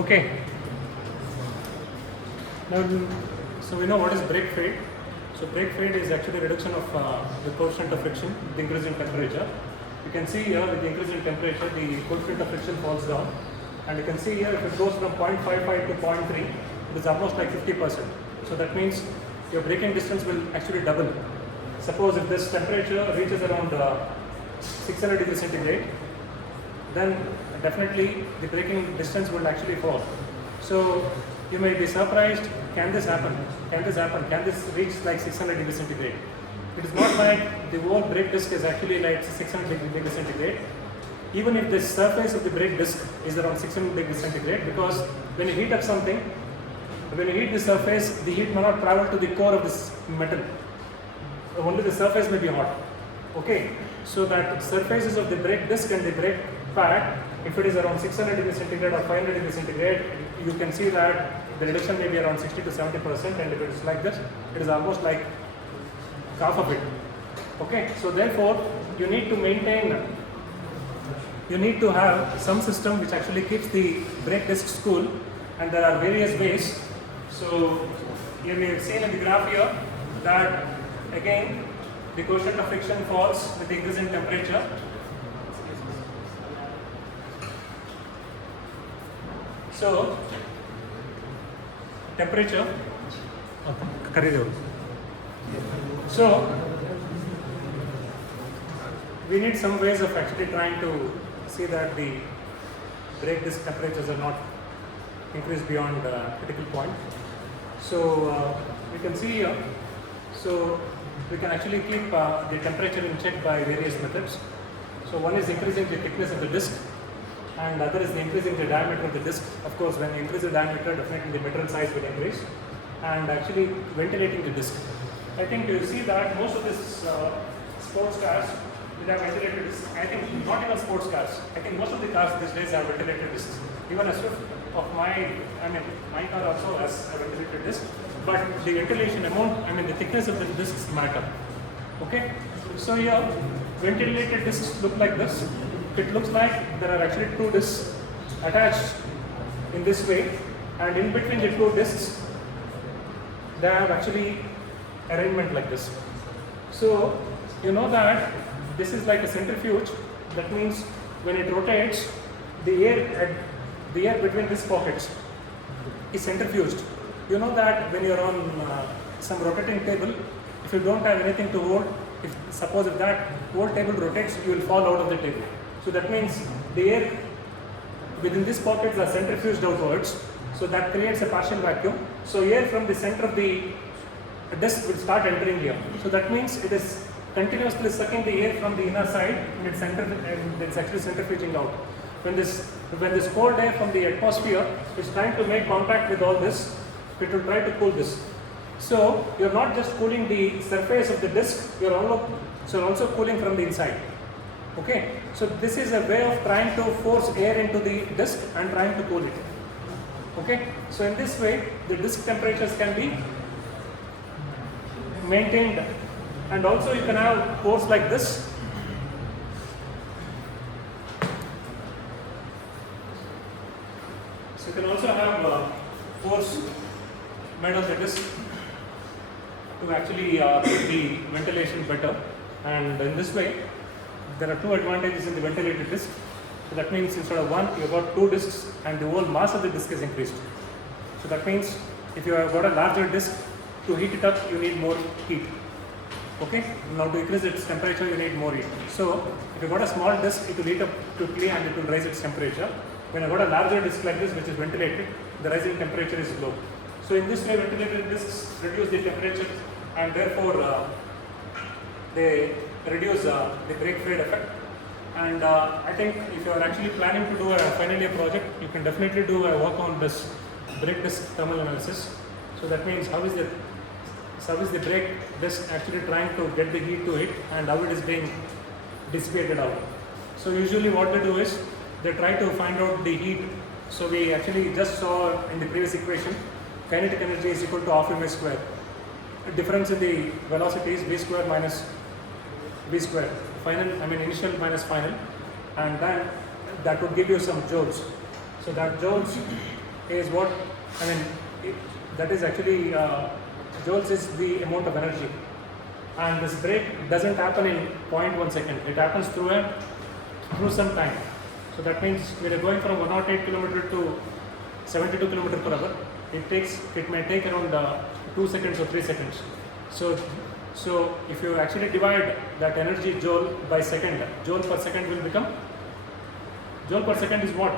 Okay. Now, so we know what is break fade. So break fade is actually reduction of the coefficient of friction with the increase in temperature. You can see here with the increase in temperature, the coefficient of friction falls down. And you can see here if it goes from 0.55 to 0.3, it is almost like 50%. So that means your braking distance will actually double. Suppose if this temperature reaches around 600 degrees centigrade, then definitely the braking distance will actually fall. So you may be surprised, can this happen? Can this happen? Can this reach like 600 degrees centigrade? It is not like the whole brake disc is actually like 600 degrees centigrade. Even if the surface of the brake disc is around 600 degrees centigrade, because when you heat up something, when you heat the surface, the heat may not travel to the core of this metal. Only the surface may be hot. Okay, so that surfaces of the brake disc and the brake pad, if it is around 600 degrees centigrade or 500 degrees centigrade, you can see that the reduction may be around 60 to 70%, and if it is like this, it is almost like half of it. Okay, so therefore you need to maintain, you need to have some system which actually keeps the brake discs cool, and there are various ways. So here we have seen in the graph here that again the coefficient of friction falls with the increase in temperature. So temperature, so we need some ways of actually trying to see that the brake disc temperatures are not increased beyond critical point. So we can see here, so we can actually keep the temperature in check by various methods. So one is increasing the thickness of the disc, and other is increasing the diameter of the disc. Of course, when you increase the diameter, definitely the metal size will increase, and actually ventilating the disc. I think you see that most of these sports cars will have ventilated discs. I think not even sports cars. I think most of the cars these days have ventilated discs. Even a Swift of my car also has a ventilated disc. But the ventilation amount, the thickness of the discs matter. Okay. So here, ventilated discs look like this. It looks like there are actually two discs attached in this way, and in between the two discs, they have actually arrangement like this. So you know that this is like a centrifuge. That means when it rotates, the air between these pockets is centrifuged. You know that when you're on some rotating table, if you don't have anything to hold, suppose if that whole table rotates, you will fall out of the table. So that means the air within these pockets are centrifuged outwards. So that creates a partial vacuum. So air from the center of the disc will start entering here. So that means it is continuously sucking the air from the inner side, and it's actually centrifuging out. When this cold air from the atmosphere is trying to make contact with all this, it will try to cool this. So you're not just cooling the surface of the disc, you're also cooling from the inside. Okay, so this is a way of trying to force air into the disc and trying to cool it. Okay, so in this way, the disc temperatures can be maintained, and also you can have pores like this. So you can also have pores made of the disc to actually keep the ventilation better, and in this way, there are two advantages in the ventilated disc. So that means instead of one, you have got two discs, and the whole mass of the disc is increased. So that means if you have got a larger disc, to heat it up, you need more heat. Okay, now to increase its temperature, you need more heat. So if you got a small disc, it will heat up quickly and it will raise its temperature. When I got a larger disc like this, which is ventilated, the rising temperature is low. So in this way, ventilated discs reduce the temperature, and therefore they reduce the brake fade effect. And I think if you are actually planning to do a final year project, you can definitely do a work on this brake disc thermal analysis. So that means how is the brake disc actually trying to get the heat to it, and how it is being dissipated out. So usually what they do is they try to find out the heat. So we actually just saw in the previous equation, kinetic energy is equal to half mv square. The difference in the velocity is v square minus v square. Initial minus final, and then that would give you some joules. So that joules is what, I mean, that is actually, joules is the amount of energy. And this break doesn't happen in 0.1 second, it happens through some time. So that means we are going from 108 km to 72 km per hour. It may take around 2 seconds or 3 seconds. So if you actually divide that energy joule by second, joule per second will become, joule per second is what?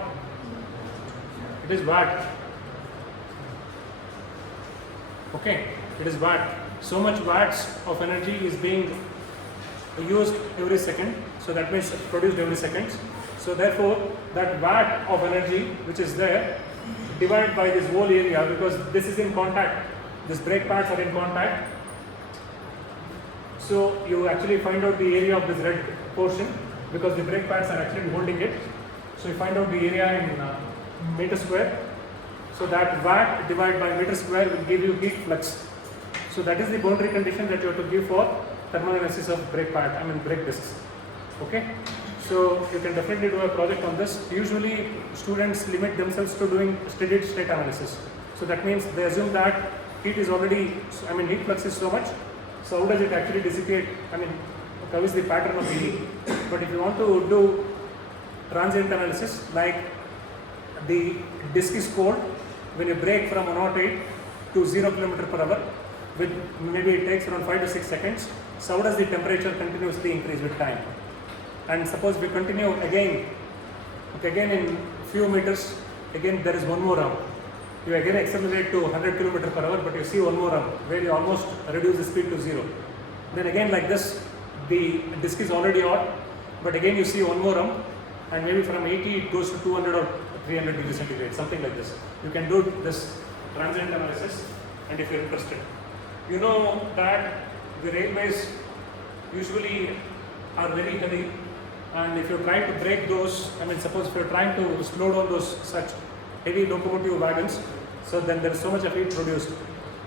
It is watt. Okay, it is watt. So much watts of energy is being used every second. So that means produced every second. So therefore, that watt of energy which is there, divided by this whole area, because this is in contact, these brake pads are in contact. So you actually find out the area of this red portion, because the brake pads are actually holding it. So you find out the area in meter square. So that watt divided by meter square will give you heat flux. So that is the boundary condition that you have to give for thermal analysis of brake pad, brake discs. Okay. So you can definitely do a project on this. Usually students limit themselves to doing steady state analysis. So that means they assume that heat is already, heat flux is so much. So how does it actually dissipate? How is the pattern of the heat? But if you want to do transient analysis, like the disc is cold, when you brake from 108 to 0 km per hour, with maybe it takes around 5 to 6 seconds. So how does the temperature continuously increase with time? And suppose we continue again in few meters, again there is one more round. You again accelerate to 100 km per hour, but you see one more round where you almost reduce the speed to 0. Then again like this, the disc is already hot, but again you see one more round, and maybe from 80 it goes to 200 or 300 degrees centigrade, something like this. You can do this transient analysis, and if you're interested. You know that the railways usually are very heavy, and if you try to break those, suppose if you're trying to slow down those such heavy locomotive wagons, so then there is so much of heat produced.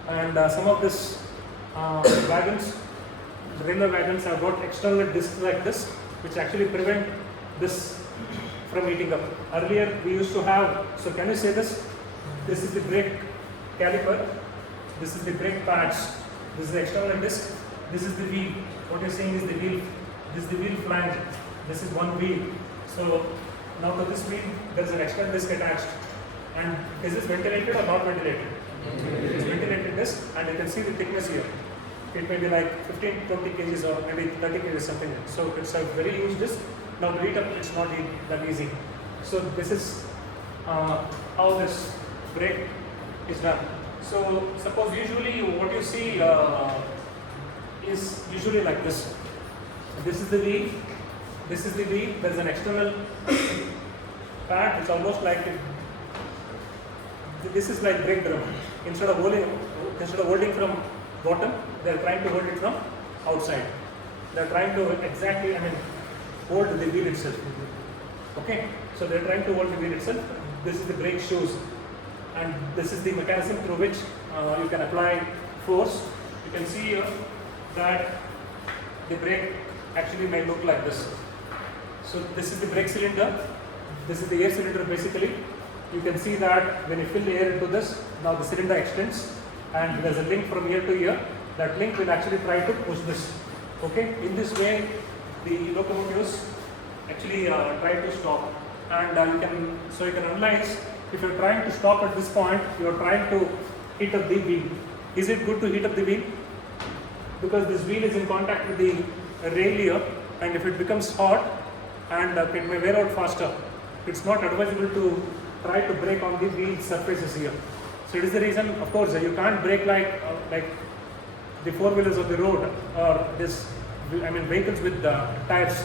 And some of this wagons, the railway wagons, have got external discs like this, which actually prevent this from heating up. Earlier we used to have, so can you say this? This is the brake caliper, this is the brake pads, this is the external disc, this is the wheel. What you're saying is the wheel, this is the wheel flange, this is one wheel. So now to this wheel there is an external disc attached. And is this ventilated or not ventilated? It's ventilated disc, and you can see the thickness here. It may be like 15-20 kgs or maybe 30 kgs something. So it's a very huge disc. Now to heat up, it's not that easy. So this is how this brake is done. So suppose usually what you see is usually like this. This is the wheel. This is the wheel. There is an external pad. It's almost like this is like brake drum. Instead of holding from bottom, they are trying to hold it from outside. They are trying to exactly, hold the wheel itself. Okay, so they are trying to hold the wheel itself. This is the brake shoes, and this is the mechanism through which you can apply force. You can see here that the brake actually may look like this. So this is the brake cylinder. This is the air cylinder basically. You can see that when you fill the air into this, now the cylinder extends, and there's a link from here to here. That link will actually try to push this. Okay, in this way, the locomotives actually try to stop. And you can analyze, if you're trying to stop at this point, you're trying to heat up the wheel. Is it good to heat up the wheel? Because this wheel is in contact with the rail here, and if it becomes hot and it may wear out faster, it's not advisable to try to brake on the wheel surfaces here. So it is the reason, of course, you can't brake like the four-wheelers of the road or this, vehicles with tires,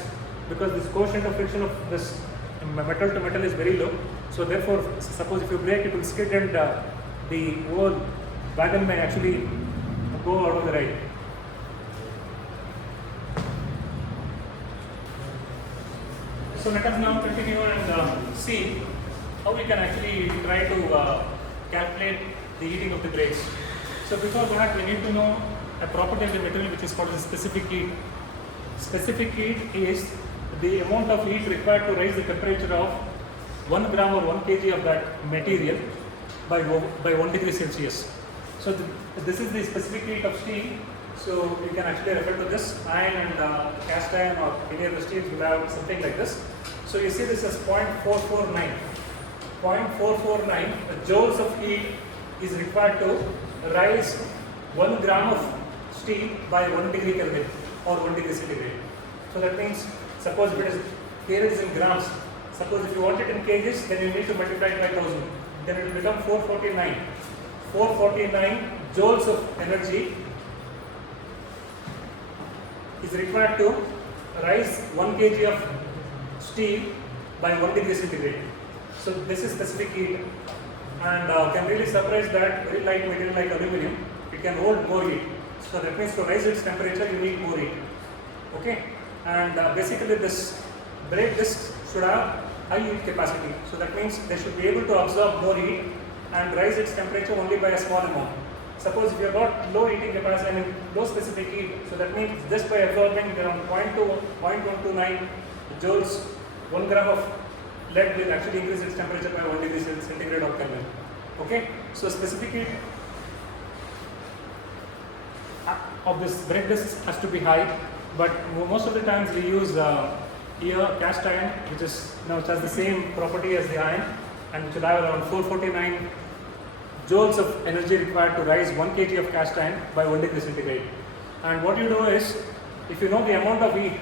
because this coefficient of friction of this metal to metal is very low. So therefore, suppose if you brake, it will skid, and the whole wagon may actually go out of the ride. So let us now continue and see how we can actually try to calculate the heating of the brakes. So before that, we need to know a property of the material which is called the specific heat. Specific heat is the amount of heat required to raise the temperature of 1 gram or 1 kg of that material by 1 degree Celsius. So this is the specific heat of steel. So you can actually refer to this. Iron and cast iron or any other steels will have something like this. So you see this as 0.449. 0.449 joules of heat is required to rise 1 gram of steel by 1 degree Kelvin or 1 degree centigrade. So that means, suppose if it is, here it is in grams. Suppose if you want it in kgs, then you need to multiply it by 1000. Then it will become 449. 449 joules of energy is required to rise 1 kg of steel by 1 degree centigrade. So this is specific heat, and can really surprise that very light material like aluminum, it can hold more heat. So that means to rise its temperature you need more heat. Okay, and basically this brake disc should have high heat capacity. So that means they should be able to absorb more heat and rise its temperature only by a small amount. Suppose if you have got low heating capacity and low specific heat, so that means just by absorbing around 0.129 joules, 1 gram of lead will actually increase its temperature by 1 degree centigrade or Kelvin. Okay, so specific heat of this brake disc has to be high, but most of the times we use here cast iron, which is which has the same property as the iron, and which will have around 449 joules of energy required to rise 1 kg of cast iron by 1 degree centigrade. And what you do is, if you know the amount of heat,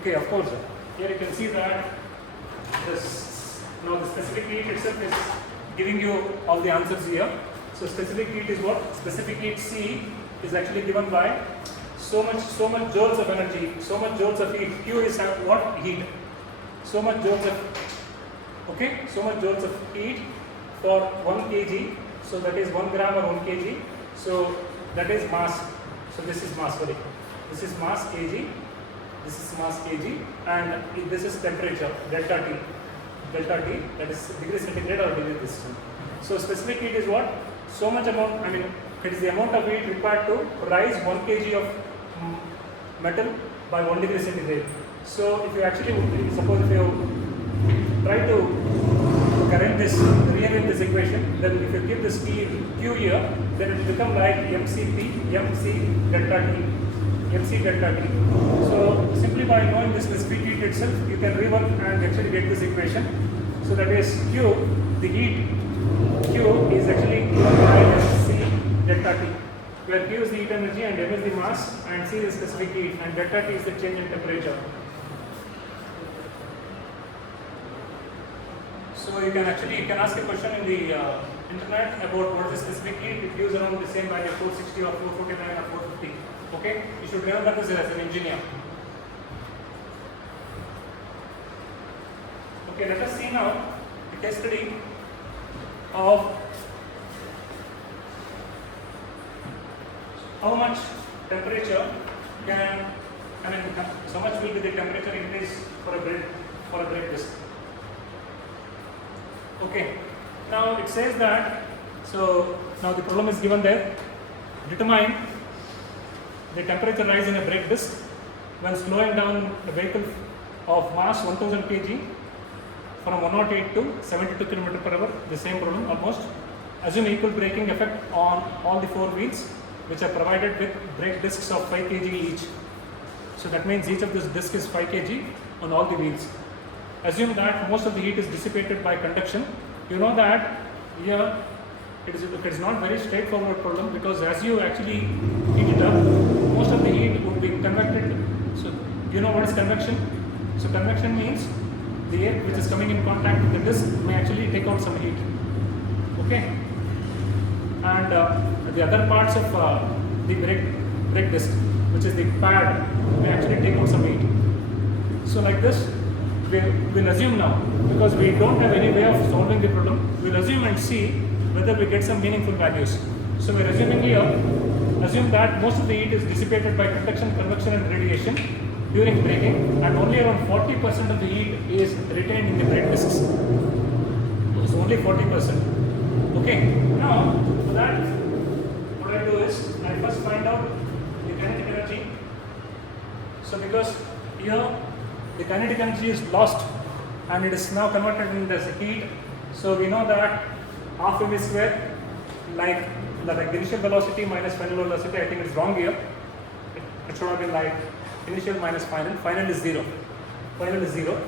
okay, of course, here you can see that this, now the specific heat itself is giving you all the answers here. So specific heat is what? Specific heat C is actually given by so much joules of energy, so much joules of heat. Q is what? Heat. So much joules of, okay, so much joules of heat for 1 kg. So that is 1 gram or 1 kg. So that is mass. So this is mass, sorry. This is mass kg. This is mass kg, and this is temperature delta T. Delta T, that is degree centigrade or degree Celsius. So specific heat is what? So much amount, it is the amount of heat required to rise 1 kg of metal by 1 degree centigrade. So if you actually, suppose if you try to rearrange this equation, then if you give this Q here, then it will become like MC delta T. MC delta T. So simply by knowing the specific heat itself, you can rework and actually get this equation. So that is Q, the heat Q is actually given by MC delta T, where Q is the heat energy and M is the mass and C is specific heat and delta T is the change in temperature. So you can ask a question in the internet about what is the specific heat. It gives around the same value, 460 or 449 or 450. Okay, you should remember this as an engineer. Okay, let us see now a case study of how much temperature so much will be the temperature increase for a brake disc. Okay, now it says that, so now the problem is given there. Determine the temperature rise in a brake disc when slowing down a vehicle of mass 1000 kg from 108 to 72 km per hour, the same problem almost. Assume equal braking effect on all the 4 wheels, which are provided with brake discs of 5 kg each. So that means each of this disc is 5 kg on all the wheels. Assume that most of the heat is dissipated by conduction. You know that here it is not very straightforward problem, because as you actually heat it up, most of the heat would be convected. So you know what is convection? So convection means the air which is coming in contact with the disc may actually take out some heat. Okay, and the other parts of the brake disc, which is the pad, may actually take out some heat. So like this, we'll assume now, because we don't have any way of solving the problem, we'll assume and see whether we get some meaningful values. So we're assuming here, assume that most of the heat is dissipated by conduction, convection and radiation during braking, and only around 40% of the heat is retained in the brake discs. So only 40%. Okay, now for that, what I do is, I first find out the kinetic energy. So because here the kinetic energy is lost and it is now converted into heat, so we know that half mv square, like the initial velocity minus final velocity. I think it's wrong here. It should have been like initial minus final. Final is 0. Final is 0.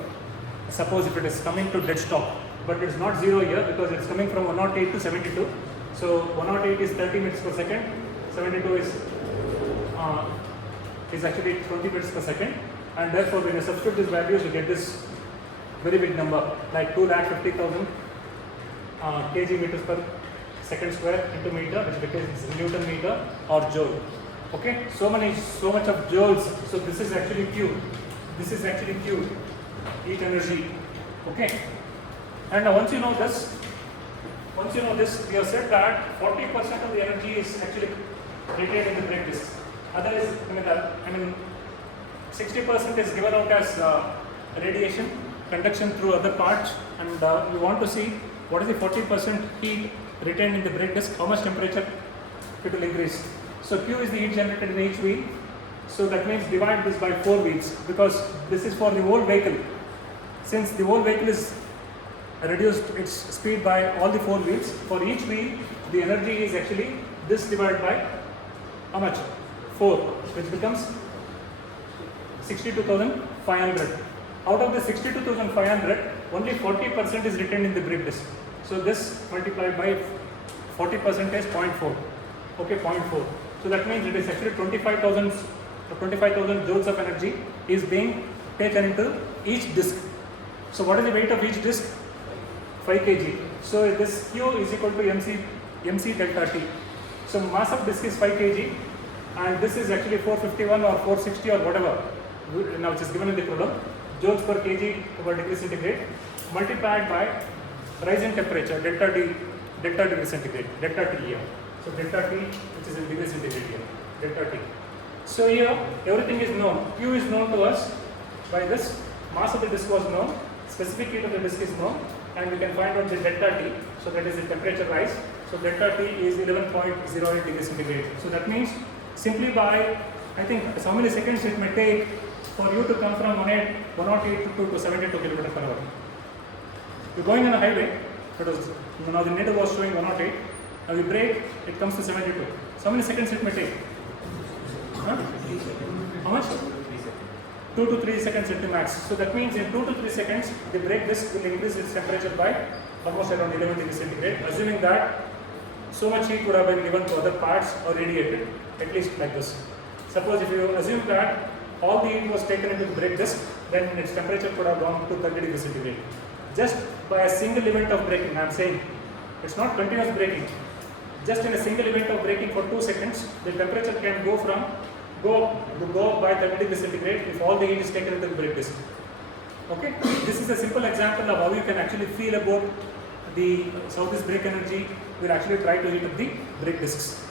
Suppose if it is coming to dead stop, but it's not 0 here because it's coming from 108 to 72. So 108 is 30 meters per second. 72 is actually 20 meters per second, and therefore when you substitute these values, you get this very big number like 2,50,000 kg meters per second square into meter, which becomes Newton meter or joule. Okay, so much of joules. So this is actually Q. This is actually Q, heat energy. Okay, and now once you know this, we have said that 40% of the energy is actually retained in the brake disc. Otherwise, I mean, 60% is given out as radiation, conduction through other parts, and you want to see what is the 40% heat retained in the brake disc, how much temperature it will increase. So Q is the heat generated in each wheel. So that means divide this by 4 wheels, because this is for the whole vehicle. Since the whole vehicle is reduced its speed by all the 4 wheels, for each wheel the energy is actually this divided by how much? 4, which becomes 62,500. Out of the 62,500, only 40% is retained in the brake disc. So this multiplied by 40% is 0.4. Okay, 0.4. So that means it is actually 25,000 joules of energy is being taken into each disc. So what is the weight of each disc? 5 kg. So this Q is equal to mc delta T. So mass of disc is 5 kg, and this is actually 451 or 460 or whatever, now which is given in the problem, joules per kg over degree centigrade, multiplied by rise in temperature, delta degree centigrade, delta T here. So delta T, which is in degree centigrade here, delta T. So here everything is known. Q is known to us by this. Mass of the disc was known, specific heat of the disc is known, and we can find out the delta T. So that is the temperature rise. So delta T is 11.08 degrees centigrade. So that means simply by, I think, how many seconds it may take for you to come from 108 to 72 km per hour. You're going on a highway, now the needle was showing 108, now you brake, it comes to 72. So how many seconds it may take? Huh? How much? 2 to 3 seconds at the max. So that means in 2 to 3 seconds, the brake disc will increase its temperature by almost around 11 degrees centigrade, assuming that so much heat would have been given to other parts or radiated, at least like this. Suppose if you assume that all the heat was taken into the brake disc, then its temperature could have gone to 30 degrees centigrade. Just by a single event of braking, I am saying, it's not continuous braking. Just in a single event of braking for 2 seconds, the temperature can go by 30 degrees centigrade if all the heat is taken into the brake disc. Okay, this is a simple example of how you can actually feel about how this brake energy will actually try to heat up the brake discs.